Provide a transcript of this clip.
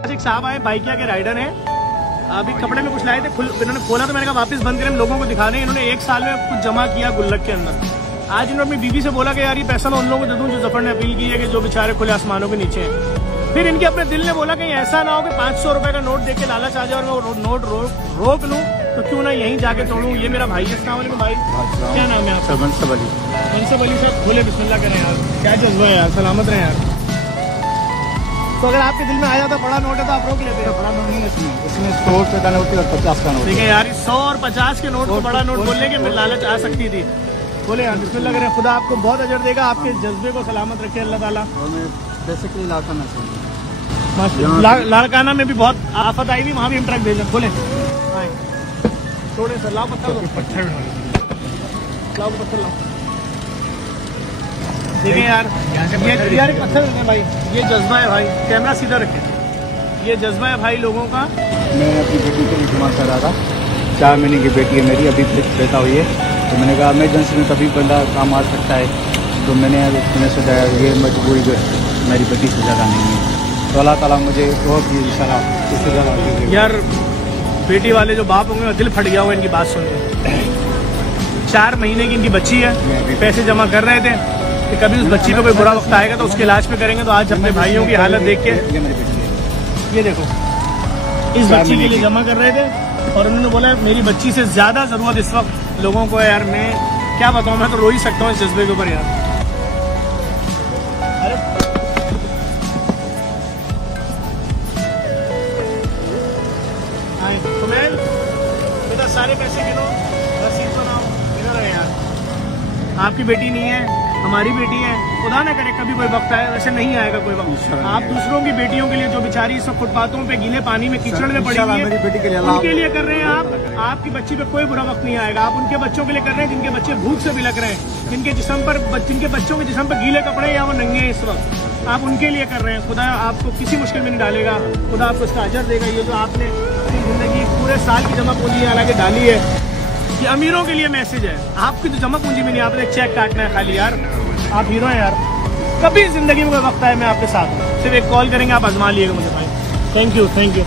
एक साहब आए, बाइकिया के राइडर हैं, अभी कपड़े में कुछ लाए थे, इन्होंने खोला तो मैंने कहा वापस बंद करें, लोगों को दिखा दें। इन्होंने 1 साल में कुछ जमा किया गुल्लक के अंदर। आज इन्होंने अपनी बीवी से बोला कि यार ये पैसा मैं उन लोगों को दे दूं जो जफर ने अपील की है कि जो बेचारे खुले आसमानों के नीचे हैं। फिर इनके अपने दिल ने बोला कि ऐसा ना हो कि 500 रुपए का नोट देख के लालच आ जाए और मैं वो नोट रोक लूँ, तो क्यों ना यहीं जाके तोड़ूं। ये मेरा भाई है। अस्सलाम वालेकुम भाई, क्या नाम है आपका? मनसब अली। मनसब अली से खोले, बिस्मिल्लाह करें यार, क्या जज्बा है यार, सलामत रहे यार। तो अगर आपके दिल में आ जाता बड़ा नोट है तो आप रोक लेते हैं? बड़ा नोट नहीं है इसमें 100 रुपये का नोट है और 50 का नोट। ठीक है यार, 100 और 50 के नोट को बड़ा नोट बोलने के लालच आ सकती थी। बोले यार बिस्मिल्लाह करें, खुदा आपको बहुत अजर देगा, आपके जज्बे को सलामत रखे अल्लाह ताला। बेसिकली लाड़काना लाड़काना में भी बहुत आफत आई थी, वहाँ भी हम ट्रक भेजें। बोले थोड़े सर लाओ पत्थर, लाओ पत्थर लाओ। देखिए यार, यार एक पत्थर रखें भाई, ये जज्बा है भाई, कैमरा सीधा रखें, ये जज्बा है भाई लोगों का। मैं अपनी बेटी के लिए डिमांड कर रहा था, 4 महीने की बेटी है मेरी, अभी पैदा हुई है, तो मैंने कहा इमरजेंसी में कभी बंदा काम आ सकता है, तो मैंने सोचा ये मजबूरी जो मेरी बेटी से ज़्यादा नहीं है, तो अल्लाह ताला मुझे बहुत ही इंशाल्लाह इससे ज़्यादा। यार बेटी वाले जो बाप होंगे दिल फट गया होगा इनकी बात सुन के। 4 महीने की इनकी बच्ची है, पैसे जमा कर रहे थे कि कभी उस बच्ची पे कोई बुरा वक्त आएगा तो उसके इलाज पे करेंगे। तो आज अपने भाइयों की हालत देख के, ये देखो, इस बच्ची के लिए जमा कर रहे थे और उन्होंने बोला मेरी बच्ची से ज्यादा जरूरत इस वक्त लोगों को है। यार मैं क्या बताऊं, मैं तो रो ही सकता हूँ इस जज्बे के ऊपर यार। सुमेल बेटा, सारे पैसे गिनो, रसीद बनाओ, इधर है यार। आपकी बेटी नहीं है, हमारी बेटी है, खुदा ना करे कभी कोई वक्त आए, वैसे नहीं आएगा कोई वक्त। आप दूसरों की बेटियों के लिए जो बेचारी सब फुटपाथों पे गीले पानी में कीचड़ में पड़ी हुई है, उनके लिए कर रहे हैं आप। आपकी बच्ची पे कोई बुरा वक्त नहीं आएगा। आप उनके बच्चों के लिए कर रहे हैं जिनके बच्चे भूख से बिलक रहे हैं, जिनके बच्चों के जिस्म पर गीले कपड़े या वो नंगे हैं इस वक्त, आप उनके लिए कर रहे हैं। खुदा आपको किसी मुश्किल में नहीं डालेगा, खुदा आपको इसका अजर देगा। ये जो आपने अपनी जिंदगी पूरे साल की जमा पूंजी हालांकि डाली है, ये अमीरों के लिए मैसेज है। आपकी तो जमा पूंजी में नहीं, आपने चेक काटना है खाली। यार आप हीरो हैं यार, कभी जिंदगी में कोई वक्त आए मैं आपके साथ हूँ, सिर्फ एक कॉल करेंगे, आप आजमा लिएगा मुझे भाई। Thank you, thank you.